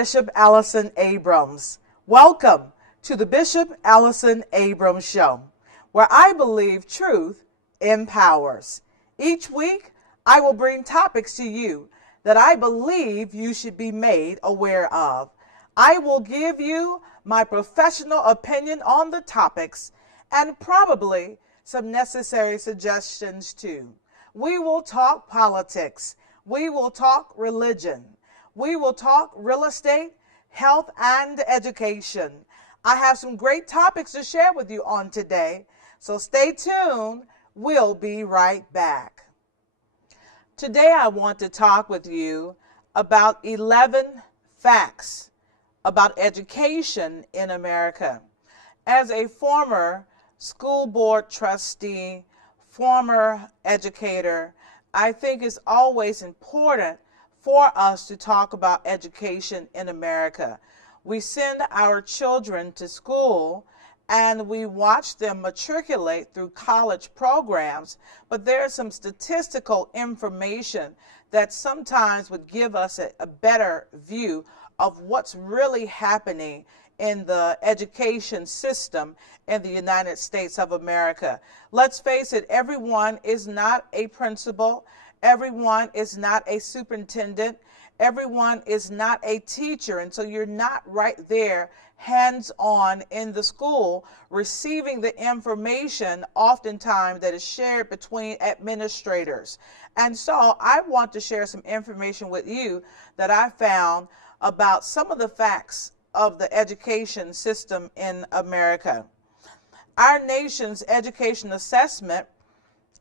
Bishop Allyson Abrams. Welcome to the Bishop Allyson Abrams Show, where I believe truth empowers. Each week, I will bring topics to you that I believe you should be made aware of. I will give you my professional opinion on the topics and probably some necessary suggestions too. We will talk politics. We will talk religion. We will talk real estate, health, and education. I have some great topics to share with you on today, so stay tuned. We'll be right back. Today I want to talk with you about 11 facts about education in America. As a former school board trustee, former educator, I think it's always important for us to talk about education in America. We send our children to school and we watch them matriculate through college programs, but there's some statistical information that sometimes would give us a better view of what's really happening in the education system in the United States of America. Let's face it, everyone is not a principal. Everyone is not a superintendent. Everyone is not a teacher. And so you're not right there hands-on in the school receiving the information oftentimes that is shared between administrators. And so I want to share some information with you that I found about some of the facts of the education system in America. Our nation's education assessment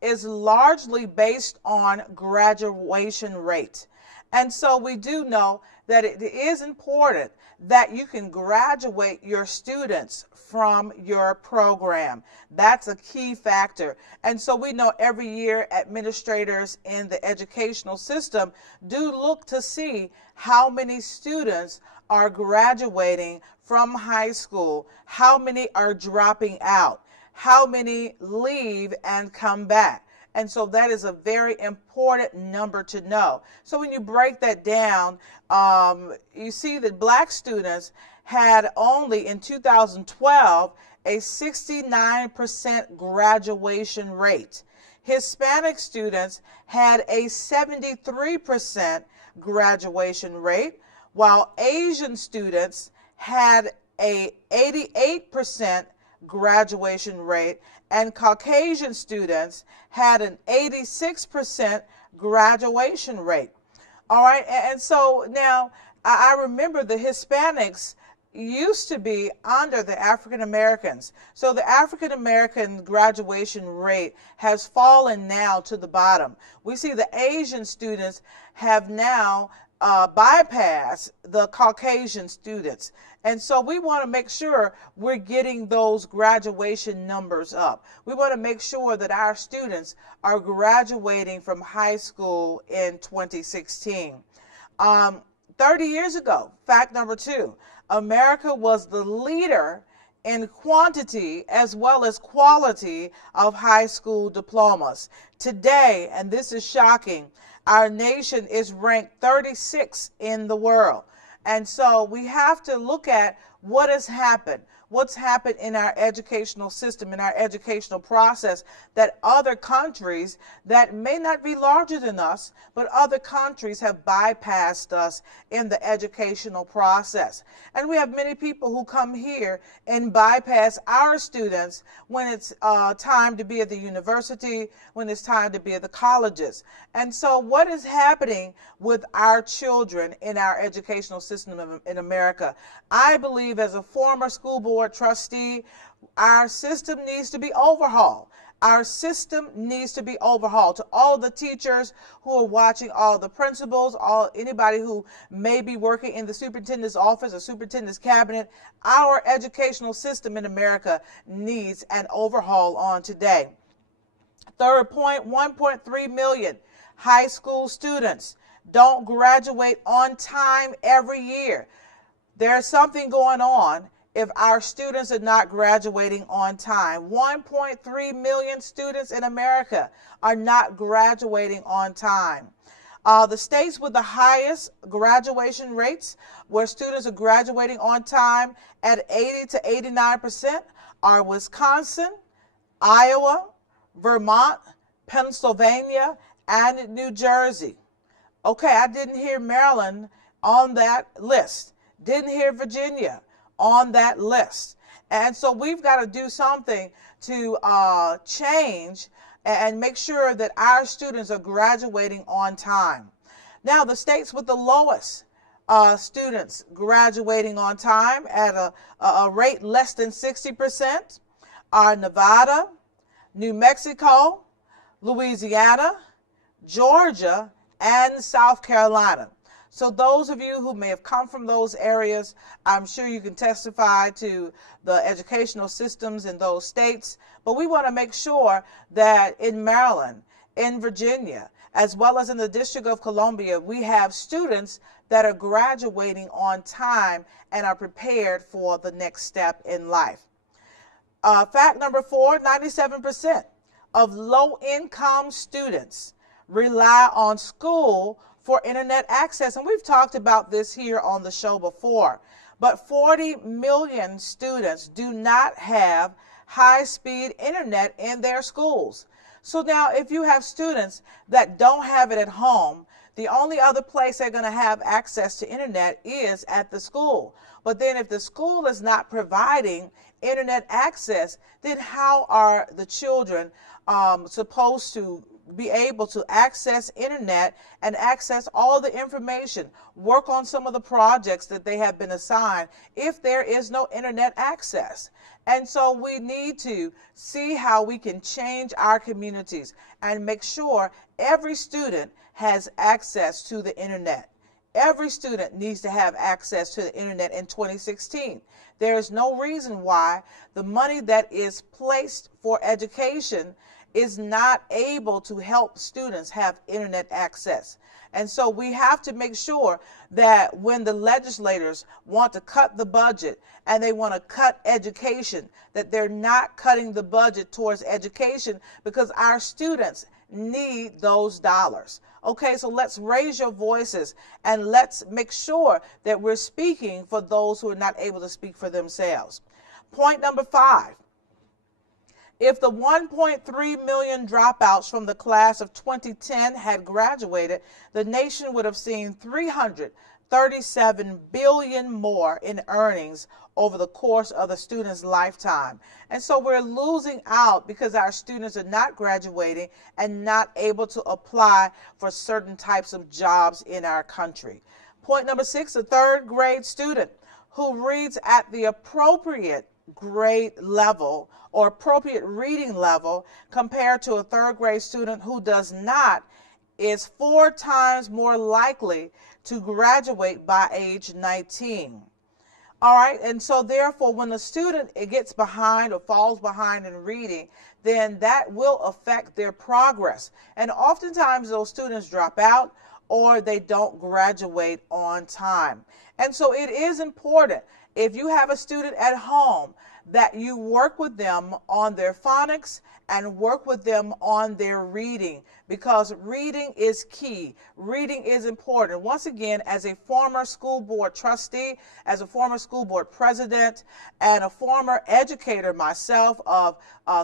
is largely based on graduation rate. And so we do know that it is important that you can graduate your students from your program. That's a key factor. And so we know every year administrators in the educational system do look to see how many students are graduating from high school, how many are dropping out, how many leave and come back. And so that is a very important number to know. So when you break that down, you see that black students had only in 2012 a 69% graduation rate. Hispanic students had a 73% graduation rate, while Asian students had a 88% graduation rate, and Caucasian students had an 86% graduation rate. All right, and so now I remember the Hispanics used to be under the African Americans. So the African American graduation rate has fallen now to the bottom. We see the Asian students have now bypass the Caucasian students. And so we want to make sure we're getting those graduation numbers up. We want to make sure that our students are graduating from high school in 2016. 30 years ago, fact number 2, America was the leader in quantity as well as quality of high school diplomas. Today, and this is shocking, our nation is ranked 36 in the world. And so we have to look at what has happened, what's happened in our educational system, in our educational process, that other countries that may not be larger than us, but other countries have bypassed us in the educational process. And we have many people who come here and bypass our students when it's time to be at the university, when it's time to be at the colleges. And so what is happening with our children in our educational system in America? I believe, as a former school board trustee, our system needs to be overhauled. Our system needs to be overhauled. To all the teachers who are watching, all the principals, anybody who may be working in the superintendent's office or superintendent's cabinet, our educational system in America needs an overhaul on today. Third point, 1.3 million high school students don't graduate on time every year. There's something going on if our students are not graduating on time. 1.3 million students in America are not graduating on time. The states with the highest graduation rates, where students are graduating on time at 80 to 89%, are Wisconsin, Iowa, Vermont, Pennsylvania, and New Jersey. Okay, I didn't hear Maryland on that list. Didn't hear Virginia on that list. And so we've got to do something to change and make sure that our students are graduating on time. Now, the states with the lowest students graduating on time at a rate less than 60% are Nevada, New Mexico, Louisiana, Georgia, and South Carolina. So those of you who may have come from those areas, I'm sure you can testify to the educational systems in those states. But we want to make sure that in Maryland, in Virginia, as well as in the District of Columbia, we have students that are graduating on time and are prepared for the next step in life. Fact number 4, 97% of low-income students rely on school for internet access. And we've talked about this here on the show before. But 40 million students do not have high-speed internet in their schools. So now if you have students that don't have it at home, the only other place they're going to have access to internet is at the school. But then if the school is not providing internet access, then how are the children supposed to be able to access internet and access all the information, work on some of the projects that they have been assigned if there is no internet access? And so we need to see how we can change our communities and make sure every student has access to the internet. Every student needs to have access to the internet in 2016. There is no reason why the money that is placed for education is not able to help students have internet access. And so we have to make sure that when the legislators want to cut the budget and they want to cut education, that they're not cutting the budget towards education, because our students need those dollars. Okay, so let's raise your voices and let's make sure that we're speaking for those who are not able to speak for themselves. Point number 5. If the 1.3 million dropouts from the class of 2010 had graduated, the nation would have seen $337 billion more in earnings over the course of the student's lifetime. And so we're losing out because our students are not graduating and not able to apply for certain types of jobs in our country. Point number 6, a third grade student who reads at the appropriate grade level or appropriate reading level compared to a third grade student who does not is 4 times more likely to graduate by age 19. All right, and so therefore when the student gets behind or falls behind in reading, then that will affect their progress. And oftentimes those students drop out or they don't graduate on time. And so it is important, if you have a student at home, that you work with them on their phonics and work with them on their reading, because reading is key. Reading is important. Once again, as a former school board trustee, as a former school board president, and a former educator myself of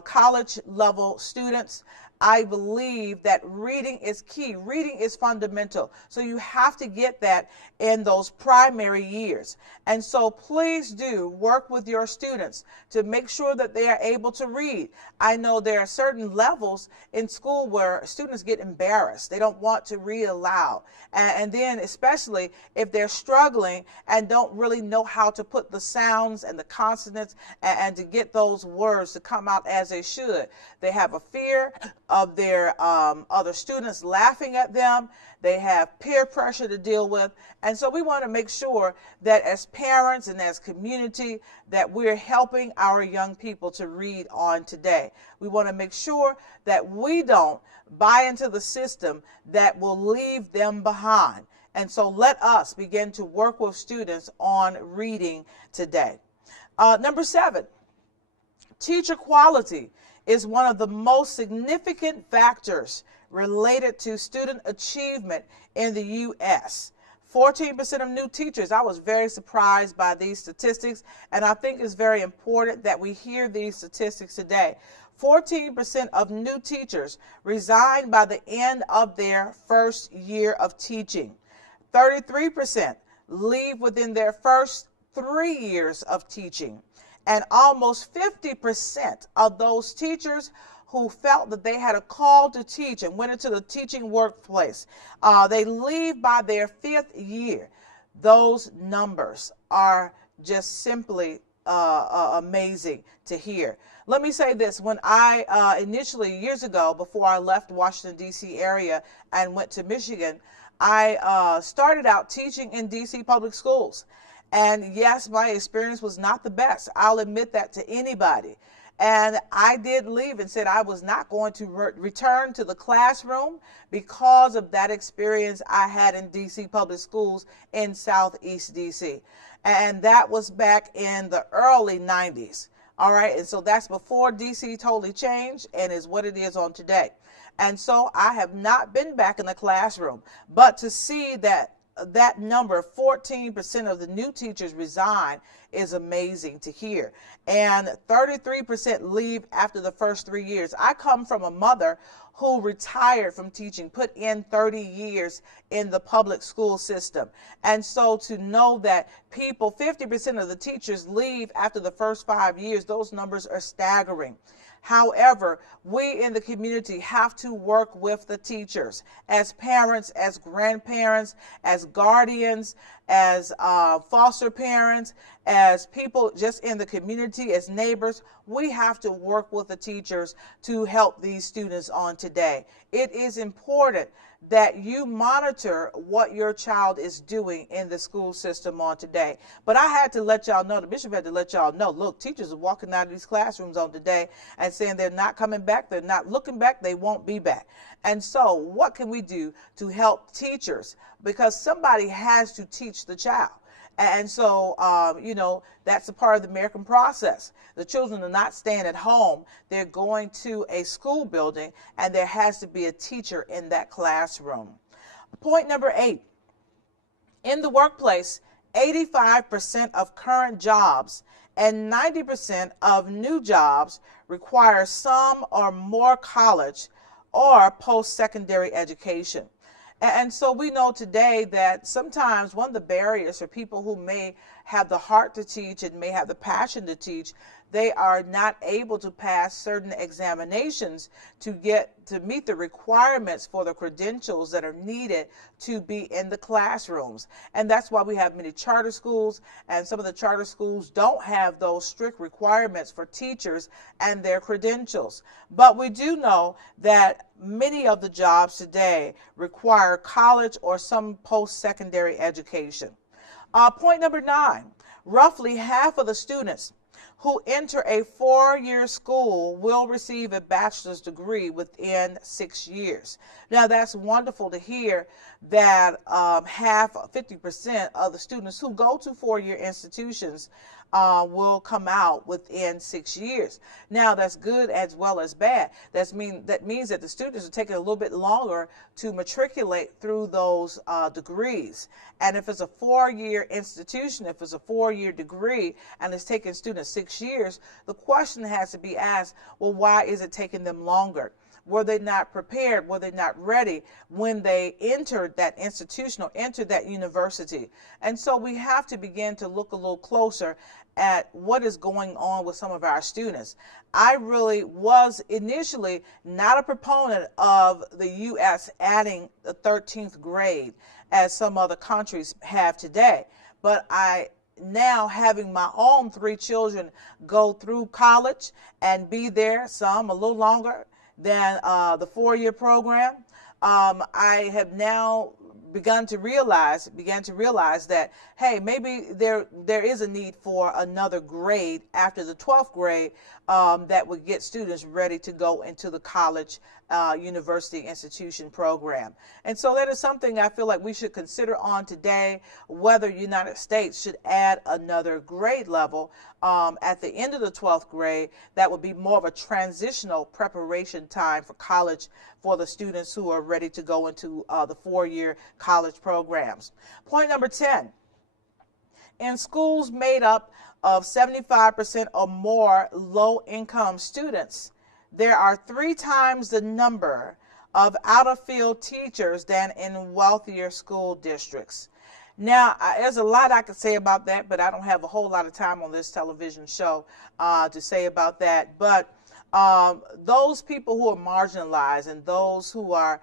college level students, I believe that reading is key. Reading is fundamental. So you have to get that in those primary years. And so please do work with your students to make sure that they are able to read. I know there are certain levels in school where students get embarrassed. They don't want to read aloud. And then especially if they're struggling and don't really know how to put the sounds and the consonants and to get those words to come out as they should. They have a fear of their other students laughing at them. They have peer pressure to deal with. And so we want to make sure that as parents and as community that we're helping our young people to read on today. We want to make sure that we don't buy into the system that will leave them behind. And so let us begin to work with students on reading today. Number 7, teacher quality is one of the most significant factors related to student achievement in the U.S. 14% of new teachers. I was very surprised by these statistics, and I think it's very important that we hear these statistics today. 14% of new teachers resign by the end of their first year of teaching. 33% leave within their first 3 years of teaching. And almost 50% of those teachers who felt that they had a call to teach and went into the teaching workplace, they leave by their 5th year. Those numbers are just simply amazing to hear. Let me say this. When I initially, years ago, before I left Washington, D.C. area and went to Michigan, I started out teaching in D.C. public schools. And yes, my experience was not the best. I'll admit that to anybody. And I did leave and said I was not going to return to the classroom because of that experience I had in D.C. public schools in Southeast D.C. And that was back in the early 90s. All right. And so that's before D.C. totally changed and is what it is on today. And so I have not been back in the classroom. But to see that number, 14% of the new teachers resign, is amazing to hear. And 33% leave after the first 3 years. I come from a mother who retired from teaching, put in 30 years in the public school system. And so to know that 50% of the teachers leave after the first 5 years, those numbers are staggering. However, we in the community have to work with the teachers as parents, as grandparents, as guardians, as foster parents, as people just in the community, as neighbors. We have to work with the teachers to help these students on today. It is important that you monitor what your child is doing in the school system on today. But I had to let y'all know, the bishop had to let y'all know, look, teachers are walking out of these classrooms on today and saying they're not coming back, they're not looking back, they won't be back. And so what can we do to help teachers? Because somebody has to teach the child. And so, that's a part of the American process. The children are not staying at home. They're going to a school building, and there has to be a teacher in that classroom. Point number 8. In the workplace, 85% of current jobs and 90% of new jobs require some or more college or post-secondary education. And so we know today that sometimes one of the barriers for people who may have the heart to teach and may have the passion to teach, they are not able to pass certain examinations to meet the requirements for the credentials that are needed to be in the classrooms. And that's why we have many charter schools, and some of the charter schools don't have those strict requirements for teachers and their credentials. But we do know that many of the jobs today require college or some post-secondary education. Point number 9, roughly half of the students who enter a 4-year school will receive a bachelor's degree within 6 years. Now, that's wonderful to hear that 50% of the students who go to 4-year institutions will come out within 6 years. Now, that's good as well as bad. That means that the students are taking a little bit longer to matriculate through those degrees. And if it's a 4-year institution, if it's a 4-year degree, and it's taking students 6 years, the question has to be asked, well, why is it taking them longer? Were they not prepared? Were they not ready when they entered that institution or entered that university? And so we have to begin to look a little closer at what is going on with some of our students. I really was initially not a proponent of the U.S. adding the 13th grade as some other countries have today. But now having my own 3 children go through college and be there, some a little longer than the 4-year program, I have now began to realize that, hey, maybe there is a need for another grade after the 12th grade that would get students ready to go into the college, university, institution program. And so that is something I feel like we should consider on today, whether United States should add another grade level at the end of the 12th grade. That would be more of a transitional preparation time for college for the students who are ready to go into the 4-year college programs. Point number 10, in schools made up of 75% or more low-income students, there are 3 times the number of out-of-field teachers than in wealthier school districts. Now, there's a lot I could say about that, but I don't have a whole lot of time on this television show to say about that. But those people who are marginalized and those who are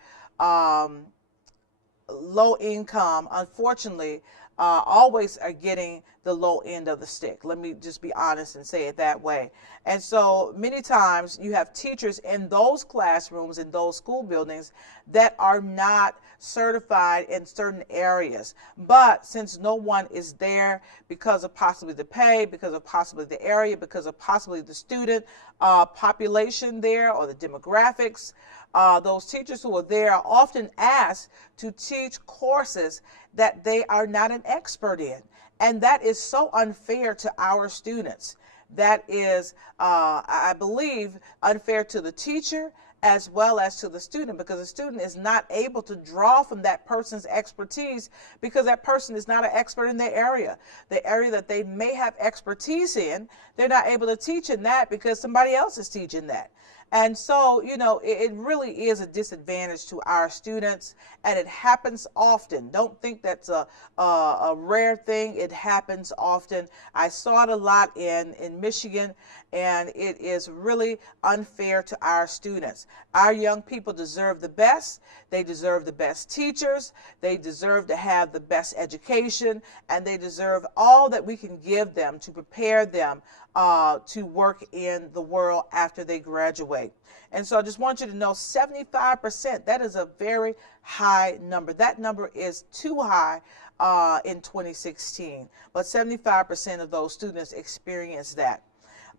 low income, unfortunately, always are getting the low end of the stick. Let me just be honest and say it that way. And so many times you have teachers in those classrooms, in those school buildings, that are not certified in certain areas. But since no one is there because of possibly the pay, because of possibly the area, because of possibly the student population there or the demographics, those teachers who are there are often asked to teach courses that they are not an expert in. And that is so unfair to our students. That is, I believe, unfair to the teacher as well as to the student, because the student is not able to draw from that person's expertise because that person is not an expert in their area. The area that they may have expertise in, they're not able to teach in that because somebody else is teaching that. And so, you know, it really is a disadvantage to our students, and it happens often. Don't think that's a rare thing. It happens often. I saw it a lot in Michigan, and it is really unfair to our students. Our young people deserve the best. They deserve the best teachers. They deserve to have the best education, and they deserve all that we can give them to prepare them to work in the world after they graduate. And so I just want you to know 75%, that is a very high number. That number is too high in 2016, but 75% of those students experience that.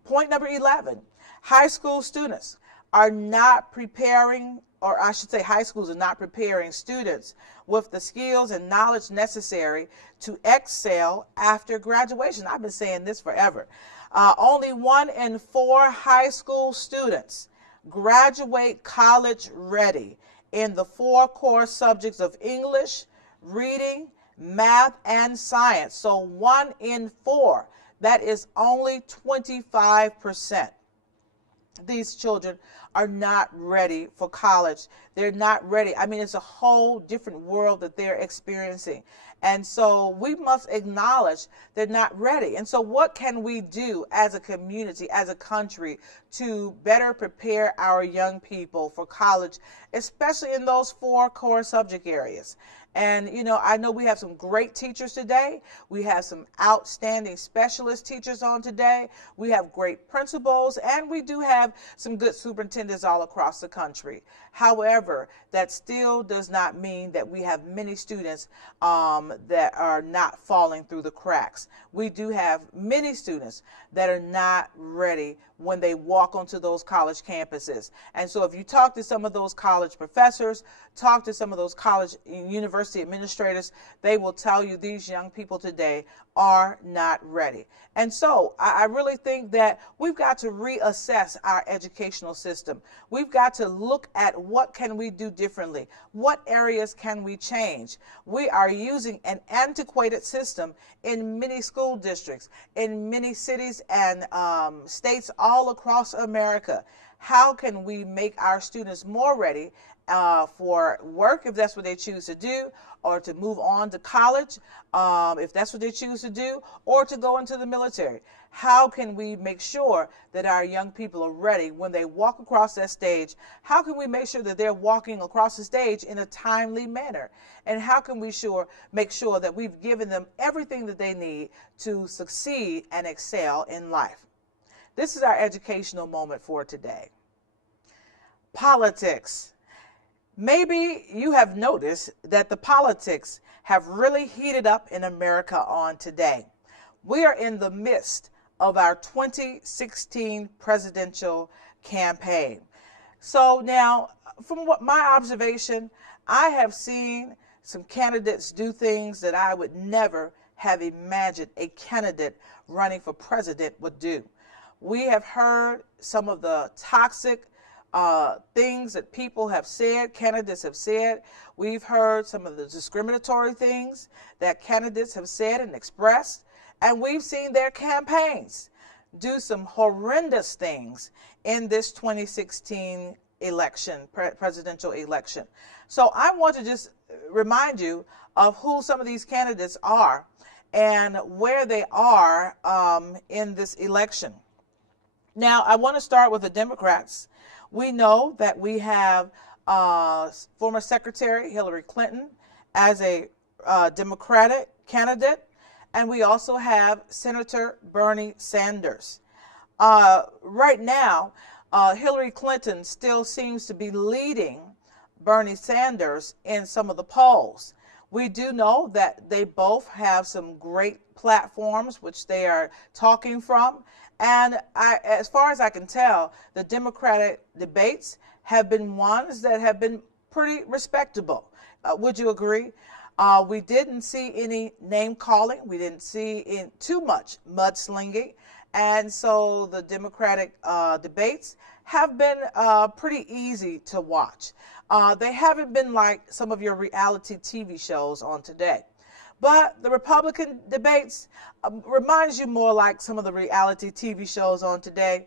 Point number 11, high school students are not preparing, or I should say high schools are not preparing students with the skills and knowledge necessary to excel after graduation. I've been saying this forever. Only 1 in 4 high school students graduate college ready in the 4 core subjects of English, reading, math, and science. So 1 in 4, that is only 25%. These children are not ready for college. They're not ready. I mean, it's a whole different world that they're experiencing. And so we must acknowledge they're not ready. And so what can we do as a community, as a country, to better prepare our young people for college, especially in those 4 core subject areas? And, you know, I know we have some great teachers today. We have some outstanding specialist teachers on today. We have great principals, and we do have some good superintendents all across the country. However, that still does not mean that we have many students that are not falling through the cracks. We do have many students that are not ready when they walk onto those college campuses. And so if you talk to some of those college professors, talk to some of those college and university administrators, they will tell you these young people today are not ready. And so I really think that we've got to reassess our educational system. We've got to look at what can we do differently. What areas can we change? We are using an antiquated system in many school districts, in many cities and states all across America. How can we make our students more ready for work, if that's what they choose to do, or to move on to college, if that's what they choose to do, or to go into the military? How can we make sure that our young people are ready when they walk across that stage? How can we make sure that they're walking across the stage in a timely manner? And how can we make sure that we've given them everything that they need to succeed and excel in life? This is our educational moment for today. Politics. Maybe you have noticed that the politics have really heated up in America on today. We are in the midst of our 2016 presidential campaign. So now, from what my observation, I have seen some candidates do things that I would never have imagined a candidate running for president would do. We have heard some of the toxic things that people have said, candidates have said. We've heard some of the discriminatory things that candidates have said and expressed. And we've seen their campaigns do some horrendous things in this 2016 election, presidential election. So I want to just remind you of who some of these candidates are and where they are in this election. Now, I want to start with the Democrats. We know that we have former Secretary Hillary Clinton as a Democratic candidate, and we also have Senator Bernie Sanders. Right now, Hillary Clinton still seems to be leading Bernie Sanders in some of the polls. We do know that they both have some great platforms which they are talking from. And as far as I can tell, the Democratic debates have been ones that have been pretty respectable. Would you agree? We didn't see any name calling. We didn't see too much mudslinging. And so the Democratic debates have been pretty easy to watch. They haven't been like some of your reality TV shows on today. But the Republican debates reminds you more like some of the reality TV shows on today.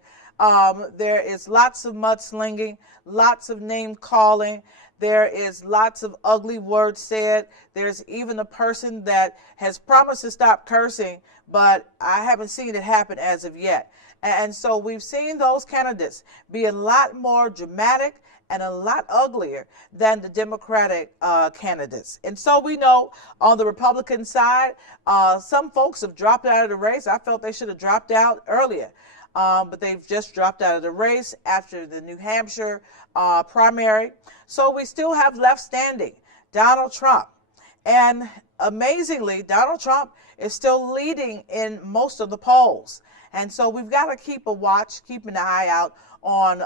There is lots of mudslinging, lots of name calling. There is lots of ugly words said. There's even a person that has promised to stop cursing, but I haven't seen it happen as of yet. And so we've seen those candidates be a lot more dramatic and a lot uglier than the Democratic candidates. And so we know on the Republican side, some folks have dropped out of the race. I felt they should have dropped out earlier. But they've just dropped out of the race after the New Hampshire primary. So we still have left standing Donald Trump. And amazingly, Donald Trump is still leading in most of the polls. And so we've got to keep a watch, keep an eye out on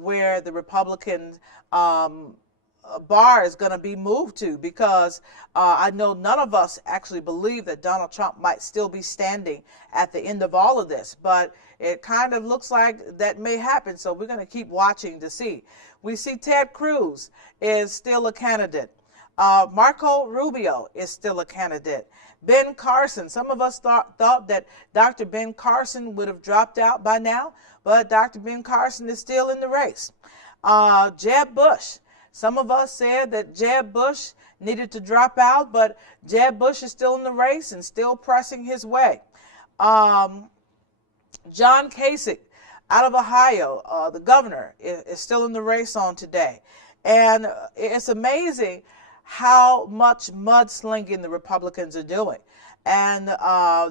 where the Republican bar is going to be moved to, because I know none of us actually believe that Donald Trump might still be standing at the end of all of this, but it kind of looks like that may happen, so we're going to keep watching to see. We see Ted Cruz is still a candidate. Marco Rubio is still a candidate. Ben Carson, some of us thought that Dr. Ben Carson would have dropped out by now, but Dr. Ben Carson is still in the race. Jeb Bush, some of us said that Jeb Bush needed to drop out, but Jeb Bush is still in the race and still pressing his way. John Kasich out of Ohio, the governor, is still in the race on today. And it's amazing how much mudslinging the Republicans are doing. And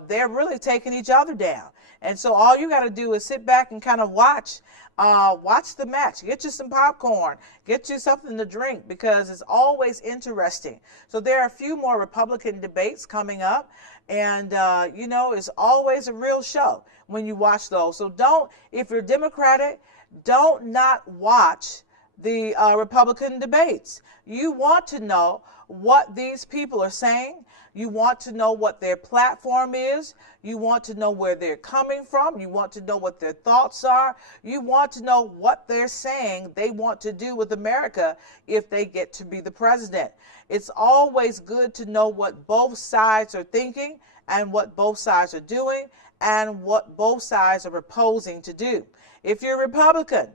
they're really taking each other down. And so all you got to do is sit back and kind of watch the match. Get you some popcorn. Get you something to drink, because it's always interesting. So there are a few more Republican debates coming up. And, it's always a real show when you watch those. So if you're Democratic, don't not watch the Republican debates. You want to know what these people are saying. You want to know what their platform is. You want to know where they're coming from. You want to know what their thoughts are. You want to know what they're saying they want to do with America if they get to be the president. It's always good to know what both sides are thinking and what both sides are doing and what both sides are proposing to do. If you're a Republican,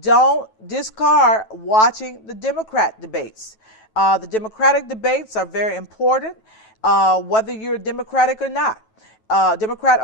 don't discard watching the Democrat debates. The Democratic debates are very important, whether you're Democrat or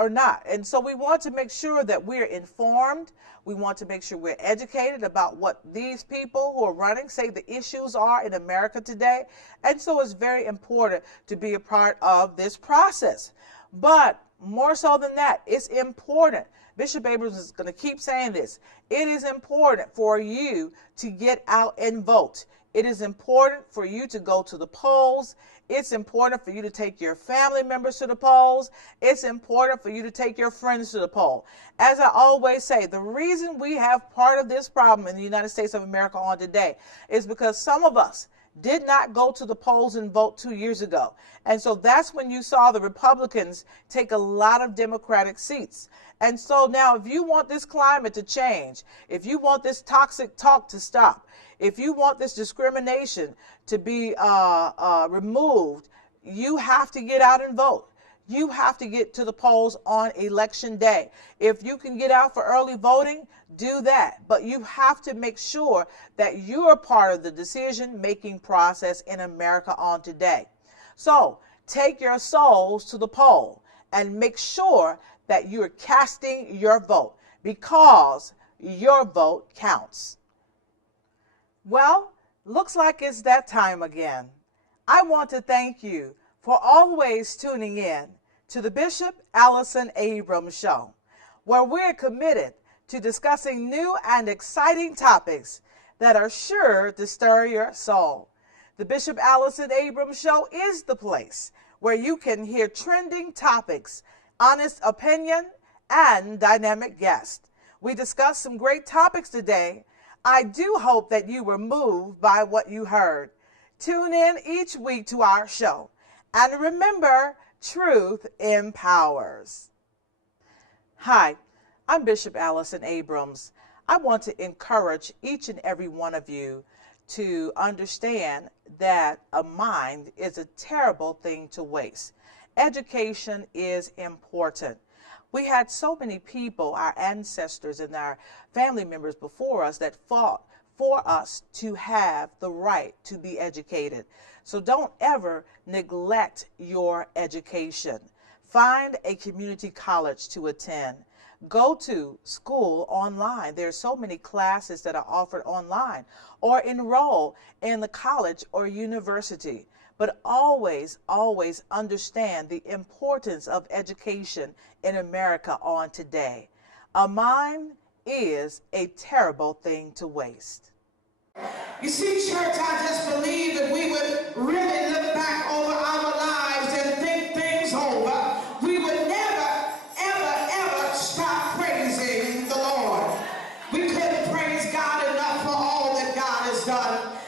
not. And so we want to make sure that we're informed. We want to make sure we're educated about what these people who are running say the issues are in America today. And so it's very important to be a part of this process. But more so than that, it's important. Bishop Abrams is going to keep saying this. It is important for you to get out and vote. It is important for you to go to the polls. It's important for you to take your family members to the polls. It's important for you to take your friends to the poll. As I always say, the reason we have part of this problem in the United States of America on today is because some of us did not go to the polls and vote 2 years ago. And so that's when you saw the Republicans take a lot of Democratic seats. And so now if you want this climate to change, if you want this toxic talk to stop, if you want this discrimination to be removed, you have to get out and vote. You have to get to the polls on election day. If you can get out for early voting, do that. But you have to make sure that you're part of the decision-making process in America on today. So take your souls to the poll and make sure that you're casting your vote, because your vote counts. Well, looks like it's that time again. I want to thank you for always tuning in to the Bishop Allyson Abrams Show, where we're committed to discussing new and exciting topics that are sure to stir your soul. The Bishop Allyson Abrams Show is the place where you can hear trending topics, honest opinion, and dynamic guests. We discussed some great topics today. I do hope that you were moved by what you heard. Tune in each week to our show. And remember, truth empowers. Hi, I'm Bishop Allyson Abrams. I want to encourage each and every one of you to understand that a mind is a terrible thing to waste. Education is important. We had so many people, our ancestors and our family members before us, that fought for us to have the right to be educated. So don't ever neglect your education. Find a community college to attend. Go to school online. There are so many classes that are offered online, or enroll in the college or university. But always, always understand the importance of education in America on today. A mind is a terrible thing to waste. You see, church, I just believe that we would really look back over our lives and think things over. We would never, ever, ever stop praising the Lord. We couldn't praise God enough for all that God has done.